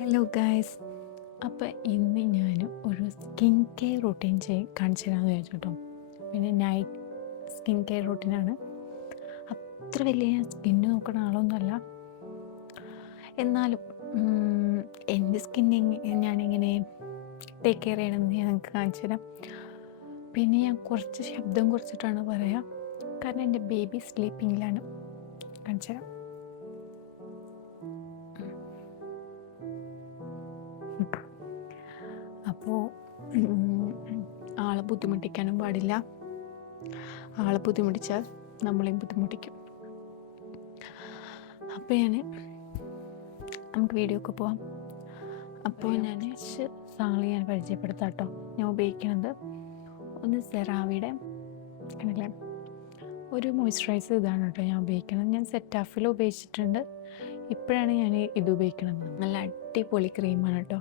Hello guys. അപ്പോൾ ഇന്ന് ഞാൻ ഒരു സ്കിൻ കെയർ റൂട്ടീൻ കാണിച്ചു തരാമെന്ന് വിചാരിച്ചു കേട്ടോ. പിന്നെ നൈറ്റ് സ്കിൻ കെയർ റൂട്ടീനാണ്. അത്ര വലിയ സ്കിന്ന് നോക്കുന്ന ആളൊന്നുമല്ല, എന്നാലും എൻ്റെ സ്കിന്നിങ് ഞാനിങ്ങനെ ടേക്ക് കെയർ ചെയ്യണമെന്ന് ഞാൻ നിങ്ങൾക്ക് കാണിച്ചു തരാം. പിന്നെ ഞാൻ കുറച്ച് ശബ്ദം കുറച്ചിട്ടാണ് പറയാം, കാരണം എൻ്റെ ബേബി സ്ലീപ്പിങ്ങിലാണ്. കാണിച്ചു തരാം. അപ്പോൾ ആളെ ബുദ്ധിമുട്ടിക്കാനും പാടില്ല. ആളെ ബുദ്ധിമുട്ടിച്ചാൽ നമ്മളെയും ബുദ്ധിമുട്ടിക്കും. അപ്പോൾ നമുക്ക് വീഡിയോ ഒക്കെ പോവാം. അപ്പോൾ ഞാൻ സാധനങ്ങൾ ഞാൻ പരിചയപ്പെടുത്താം കേട്ടോ. ഞാൻ ഉപയോഗിക്കുന്നത് ഒന്ന് സെറാവിയുടെ ഒരു മോയ്സ്ചറൈസർ ഇതാണ് കേട്ടോ ഞാൻ ഉപയോഗിക്കുന്നത്. ഞാൻ സെറ്റാഫിൽ ഉപയോഗിച്ചിട്ടുണ്ട്. ഇപ്പോഴാണ് ഞാൻ ഇത് ഉപയോഗിക്കുന്നത്. നല്ല അടിപൊളി ക്രീമാണ് കേട്ടോ.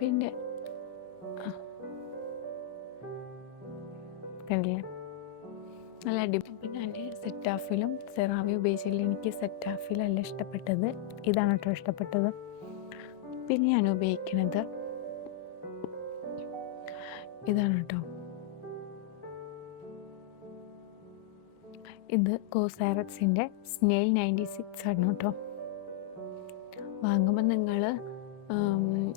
പിന്നെ കണ്ടില്ലേ, നല്ല അടിപൊളി. പിന്നെ എൻ്റെ സെറ്റാഫിലും സെറാവി ഉപയോഗിച്ചതിൽ എനിക്ക് സെറ്റാഫിലല്ല ഇഷ്ടപ്പെട്ടത്, ഇതാണ് കേട്ടോ ഇഷ്ടപ്പെട്ടത്. പിന്നെ ഞാൻ ഉപയോഗിക്കുന്നത് ഇതാണ് കേട്ടോ. ഇത് കോസാറക്സിൻ്റെ സ്നെയിൽ 96 ആണ് കേട്ടോ. വാങ്ങുമ്പോൾ നിങ്ങൾ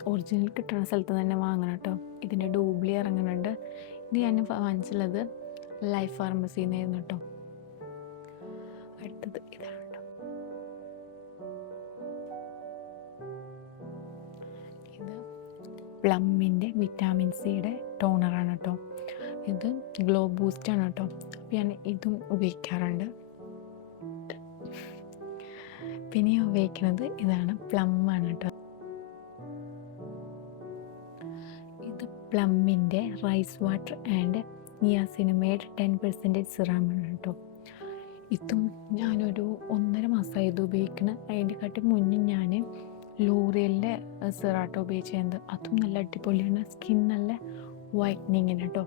ഒറിജിനൽ കിട്ടുന്ന സ്ഥലത്ത് തന്നെ വാങ്ങണം കേട്ടോ. ഇതിൻ്റെ ഡൂപ്ലി ഇറങ്ങുന്നുണ്ട്. ഇത് ഞാൻ വാങ്ങിച്ചുള്ളത് ലൈഫ് ഫാർമസിയിൽ നിന്നായിരുന്നു കേട്ടോ. അടുത്തത് ഇതാണ് കേട്ടോ. ഇത് പ്ലമ്മിൻ്റെ വിറ്റാമിൻ സിയുടെ ടോണറാണ് കേട്ടോ. ഇത് ഗ്ലോ ബൂസ്റ്റാണ് കേട്ടോ. അപ്പോൾ ഞാൻ ഇതും ഉപയോഗിക്കാറുണ്ട്. പിന്നെ ഞാൻ ഉപയോഗിക്കുന്നത് ഇതാണ്, പ്ലമ്മാണ് കേട്ടോ. ഇത് പ്ലമ്മിൻ്റെ റൈസ് വാട്ടർ ആൻഡ് നിയാസിനമൈഡ് 10% സിറാമാണ് കേട്ടോ. ഇതും ഞാനൊരു 1.5 മാസമായി ഇത് ഉപയോഗിക്കുന്നത്. അതിൻ്റെ കാട്ടി മുന്നേ ഞാൻ ലോറിയലിൻ്റെ സിറാട്ടോ ഉപയോഗിച്ചത്. അതും നല്ല അടിപൊളിയാണ്, സ്കിൻ നല്ല വൈറ്റനിങ്ങിന് കേട്ടോ.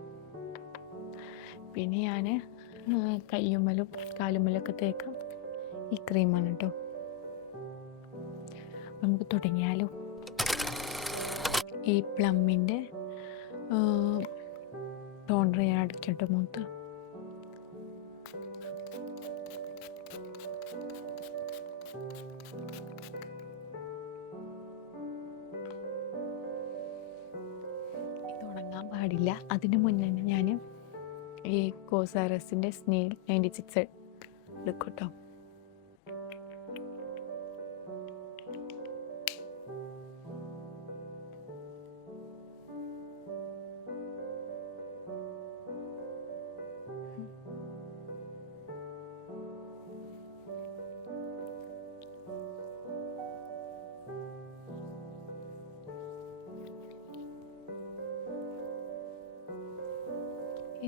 പിന്നെ ഞാൻ കയ്യുമ്മലും കാലുമ്മലൊക്കെ തേക്കാം ഈ ക്രീമാണ് കേട്ടോ. നമുക്ക് തുടങ്ങിയാലോ. ഈ പ്ലമ്മിൻ്റെ ടോണർ ഞാൻ അടിക്കട്ടെ മുഖത്ത്. ഇത് ഉണങ്ങാൻ പാടില്ല. അതിന് മുന്നേ ഞാൻ ഈ കോസാറസിൻ്റെ സ്നെയിൽ 96 എടുക്കും കേട്ടോ.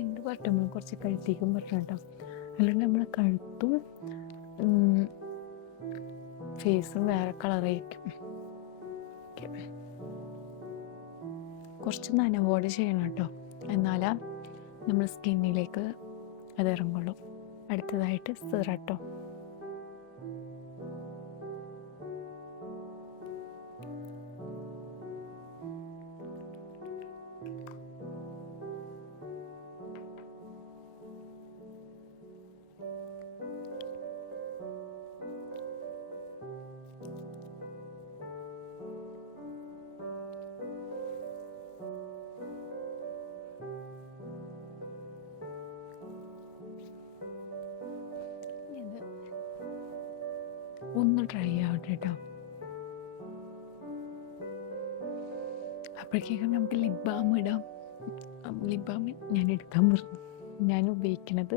എന്ത് പറ്റുമ്പോൾ കുറച്ച് കഴുത്തേക്കും പറ്റണം കേട്ടോ. അല്ലെങ്കിൽ നമ്മളെ കഴുത്തും ഫേസും വേറെ കളറായിരിക്കും. കുറച്ച് നനവോട് ചെയ്യണം കേട്ടോ, എന്നാലാ നമ്മൾ സ്കിന്നിലേക്ക് അത് ഇറങ്ങുള്ളൂ. അടുത്തതായിട്ട് സിറട്ടോ. ഒന്ന് ട്രൈ ആവട്ടെ കേട്ടോ. അപ്പോഴേക്കും നമുക്ക് ലിപ് ബാം ഇടാം. ലിപ് ബാം ഞാൻ എടുക്കാൻ മറന്നു. ഞാൻ ഉപയോഗിക്കുന്നത്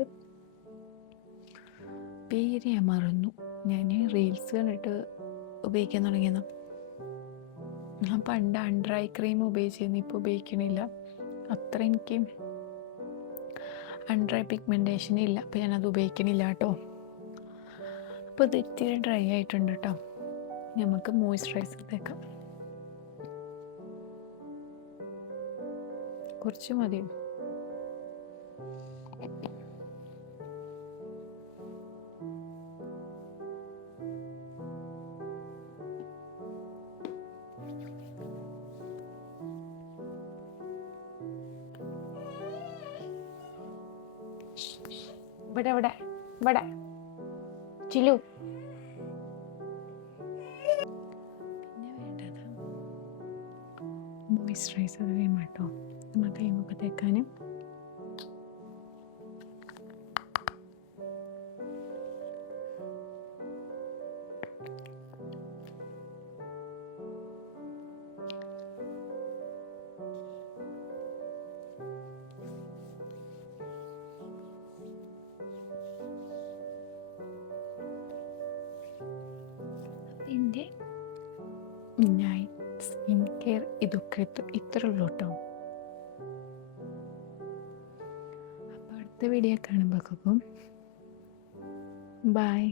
പേര് ഞാൻ മറന്നു. ഞാൻ റീൽസ് കണ്ടിട്ട് ഉപയോഗിക്കാൻ തുടങ്ങിയതാണ്. ഞാൻ പണ്ട് അണ്ടർ ഐ ക്രീം ഉപയോഗിച്ചിരുന്നു, ഇപ്പോൾ ഉപയോഗിക്കണില്ല. അത്ര എനിക്ക് അണ്ടർ ഐ പിഗ്മെൻറ്റേഷൻ ഇല്ല, അപ്പോൾ ഞാനത് ഉപയോഗിക്കണില്ല കേട്ടോ. അപ്പോൾ ഇത് ഇത്തിരി ഡ്രൈ ആയിട്ടുണ്ട് കേട്ടോ. നമുക്ക് മോയ്സ്ചറൈസർ തേക്കാം. കുറച്ച് മതി. ഇവിടെ ഇവിടെ ഇവിടെ ചിലു. പിന്നെ വേണ്ടത് മോയ്സ്ചറൈസർ ക്രീം കേട്ടോ, നമ്മൾ കൈമൊക്കെ തേക്കാൻ. എൻ്റെ നൈറ്റ് സ്കിൻ കെയർ ഇതൊക്കെ ഇത്ര ഉള്ളൂ കേട്ടോ. അപ്പോൾ അടുത്ത വീഡിയോ കാണുമ്പോഴേക്കും ബൈ.